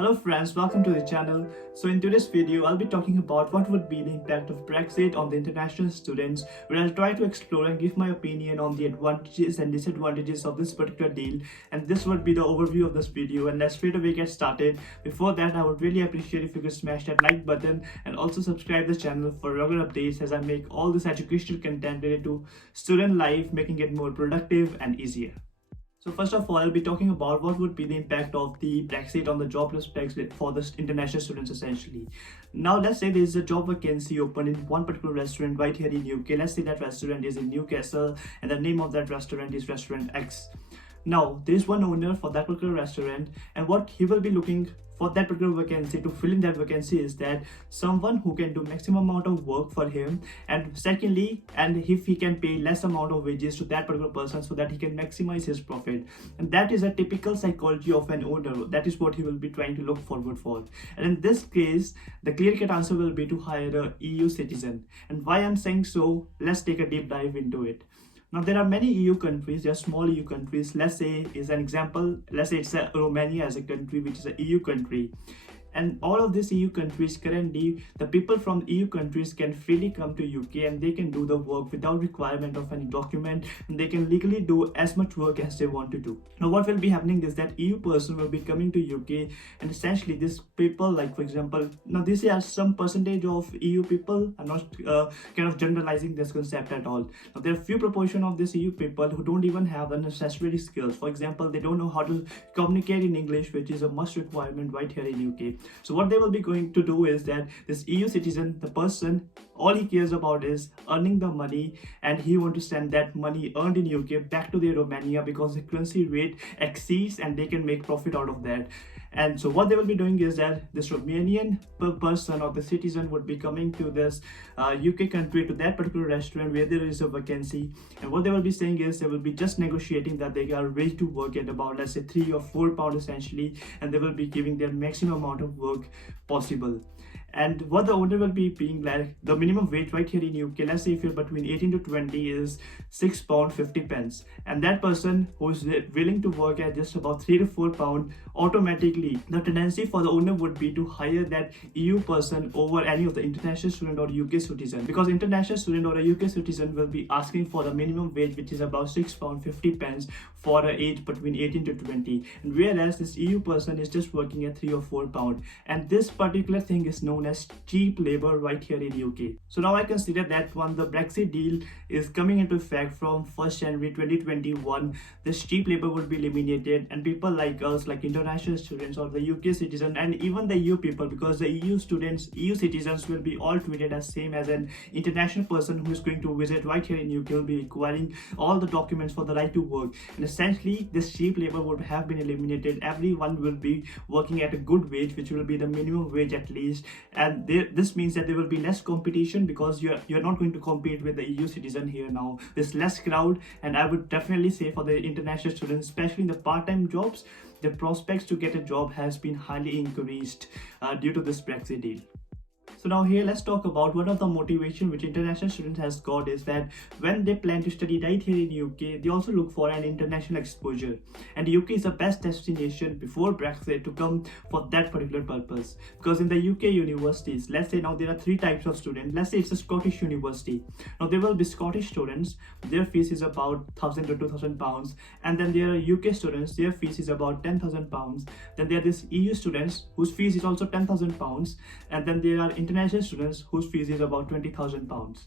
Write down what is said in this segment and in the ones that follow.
Hello friends, welcome to the channel. So in today's video, I'll be talking about what would be the impact of Brexit on the international students, where I'll try to explore and give my opinion on the advantages and disadvantages of this particular deal. And this would be the overview of this video, and let's straight away get started. Before that, I would really appreciate if you could smash that like button and also subscribe the channel for regular updates as I make all this educational content related to student life, making it more productive and easier. So first of all, I'll be talking about what would be the impact of the Brexit on the job prospects for the international students essentially. Now let's say there is a job vacancy open in one particular restaurant right here in UK. Let's say that restaurant is in Newcastle and the name of that restaurant is Restaurant X. Now there is one owner for that particular restaurant, and what he will be looking for that particular vacancy, to fill in that vacancy, is that someone who can do maximum amount of work for him, and secondly, and if he can pay less amount of wages to that particular person so that he can maximize his profit. And that is a typical psychology of an owner. That is what he will be trying to look forward for. And in this case, the clear cut answer will be to hire a EU citizen. And why I'm saying so, let's take a deep dive into it. Now there are many EU countries, there are small EU countries. Let's say is an example, let's say it's Romania as a country, which is an EU country. And all of these EU countries currently, the people from EU countries can freely come to UK and they can do the work without requirement of any document, and they can legally do as much work as they want to do. Now what will be happening is that EU person will be coming to UK, and essentially these people, like for example, now this is some percentage of EU people. I'm not kind of generalizing this concept at all. Now there are few proportion of these EU people who don't even have the necessary skills. For example, they don't know how to communicate in English, which is a must requirement right here in UK. So what they will be going to do is that this EU citizen, the person, all he cares about is earning the money, and he want to send that money earned in UK back to their Romania because the currency rate exceeds and they can make profit out of that. And so what they will be doing is that this Romanian person or the citizen would be coming to this UK country, to that particular restaurant where there is a vacancy, and what they will be saying is they will be just negotiating that they are ready to work at about, let's say, £3 or £4 essentially, and they will be giving their maximum amount of work possible. And what the owner will be paying, like the minimum wage right here in UK, let's say if you're between 18 to 20, is £6.50, and that person who is willing to work at just about £3 to £4, automatically the tendency for the owner would be to hire that EU person over any of the international student or UK citizen, because international student or a UK citizen will be asking for the minimum wage, which is about £6.50 for an age between 18 to 20, and whereas this EU person is just working at £3 or £4, and this particular thing is known as cheap labor right here in UK. So now I consider that when the Brexit deal is coming into effect from 1st January 2021, this cheap labor would be eliminated, and people like us, like international students or the UK citizen, and even the EU people, because the EU students, EU citizens will be all treated as same as an international person who is going to visit right here in UK, will be requiring all the documents for the right to work. And essentially this cheap labor would have been eliminated. Everyone will be working at a good wage, which will be the minimum wage at least, and this means that there will be less competition because you're not going to compete with the EU citizen here. Now there's less crowd, and I would definitely say for the international students, especially in the part-time jobs, the prospects to get a job has been highly increased due to this Brexit deal. So now here let's talk about one of the motivation which international students has got, is that when they plan to study right here in UK, they also look for an international exposure, and UK is the best destination before Brexit to come for that particular purpose. Because in the UK universities, let's say now there are three types of students. Let's say it's a Scottish university. Now there will be Scottish students, their fees is about £1,000 to £2,000, and then there are UK students, their fees is about £10,000. Then there are these EU students whose fees is also £10,000, and then there are international students whose fees is about £20,000.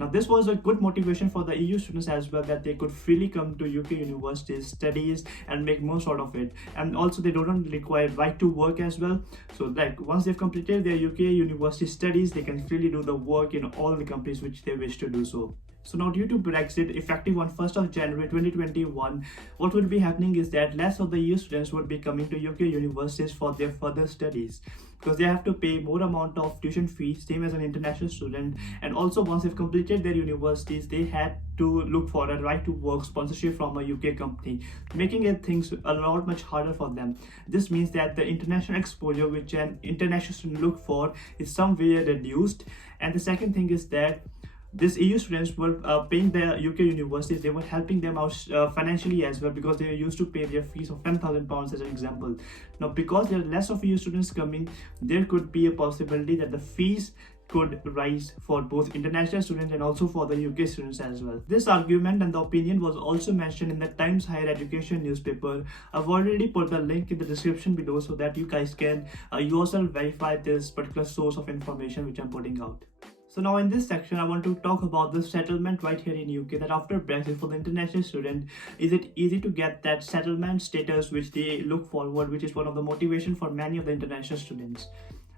Now this was a good motivation for the EU students as well, that they could freely come to UK universities, studies, and make most out of it. And also they don't require right to work as well. So like once they've completed their UK university studies, they can freely do the work in all the countries which they wish to do so. So now due to Brexit, effective on 1st of January 2021, what will be happening is that less of the EU students would be coming to UK universities for their further studies, because they have to pay more amount of tuition fees, same as an international student. And also once they've completed their universities, they had to look for a right to work sponsorship from a UK company, making it things a lot much harder for them. This means that the international exposure which an international student look for is somewhere reduced. And the second thing is that these EU students were paying their UK universities, they were helping them out financially as well, because they used to pay their fees of £10,000 as an example. Now, because there are less of EU students coming, there could be a possibility that the fees could rise for both international students and also for the UK students as well. This argument and the opinion was also mentioned in the Times Higher Education newspaper. I've already put the link in the description below so that you guys can yourself verify this particular source of information which I'm putting out. So now in this section, I want to talk about the settlement right here in UK, that after Brexit, for the international student, is it easy to get that settlement status which they look forward, which is one of the motivation for many of the international students.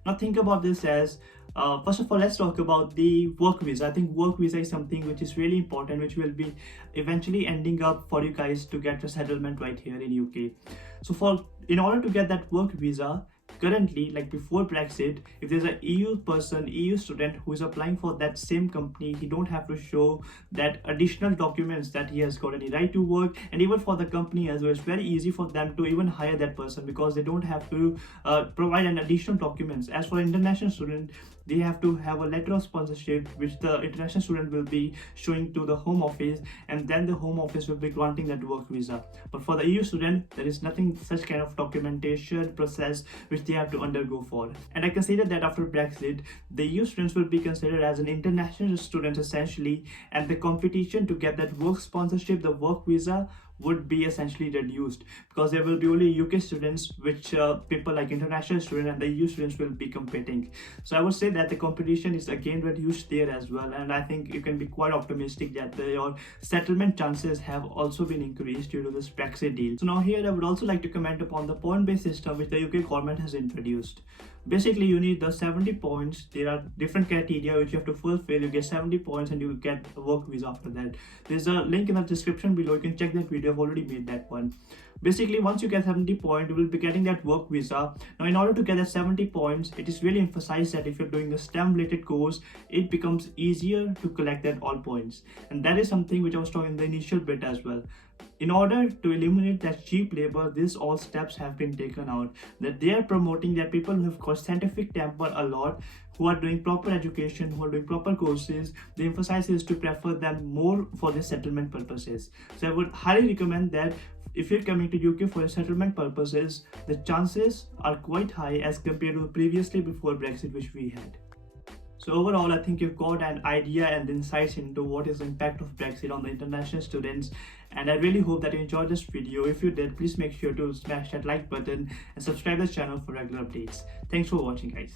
Now think about this as, first of all, let's talk about the work visa. I think work visa is something which is really important, which will be eventually ending up for you guys to get a settlement right here in UK. So in order to get that work visa, currently, like before Brexit, if there's an EU student who is applying for that same company, he don't have to show that additional documents that he has got any right to work. And even for the company as well, it's very easy for them to even hire that person, because they don't have to provide an additional documents. As for international student, they have to have a letter of sponsorship which the international student will be showing to the Home Office, and then the Home Office will be granting that work visa. But for the EU student, there is nothing such kind of documentation process which they have to undergo for. And I consider that after Brexit, the EU students will be considered as an international student essentially, and the competition to get that work sponsorship, the work visa, would be essentially reduced, because there will be only UK students, which people like international students and the EU students will be competing. So I would say that the competition is again reduced there as well, and I think you can be quite optimistic that your settlement chances have also been increased due to this Brexit deal. So now here I would also like to comment upon the point-based system which the UK government has introduced. Basically, you need the 70 points. There are different criteria which you have to fulfill. You get 70 points and you get a work visa after that. There's a link in the description below. You can check that video. I've already made that one. Basically, once you get 70 points, you will be getting that work visa. Now, in order to get that 70 points, it is really emphasized that if you're doing the STEM related course, it becomes easier to collect that all points. And that is something which I was talking in the initial bit as well. In order to eliminate that cheap labor, these all steps have been taken out. That they are promoting that people who have got scientific temper a lot, who are doing proper education, who are doing proper courses, the emphasis is to prefer them more for their settlement purposes. So I would highly recommend that if you're coming to UK for settlement purposes, the chances are quite high as compared to previously before Brexit which we had. So overall, I think you've got an idea and insights into what is the impact of Brexit on the international students, and I really hope that you enjoyed this video. If you did, please make sure to smash that like button and subscribe to the channel for regular updates. Thanks for watching, guys.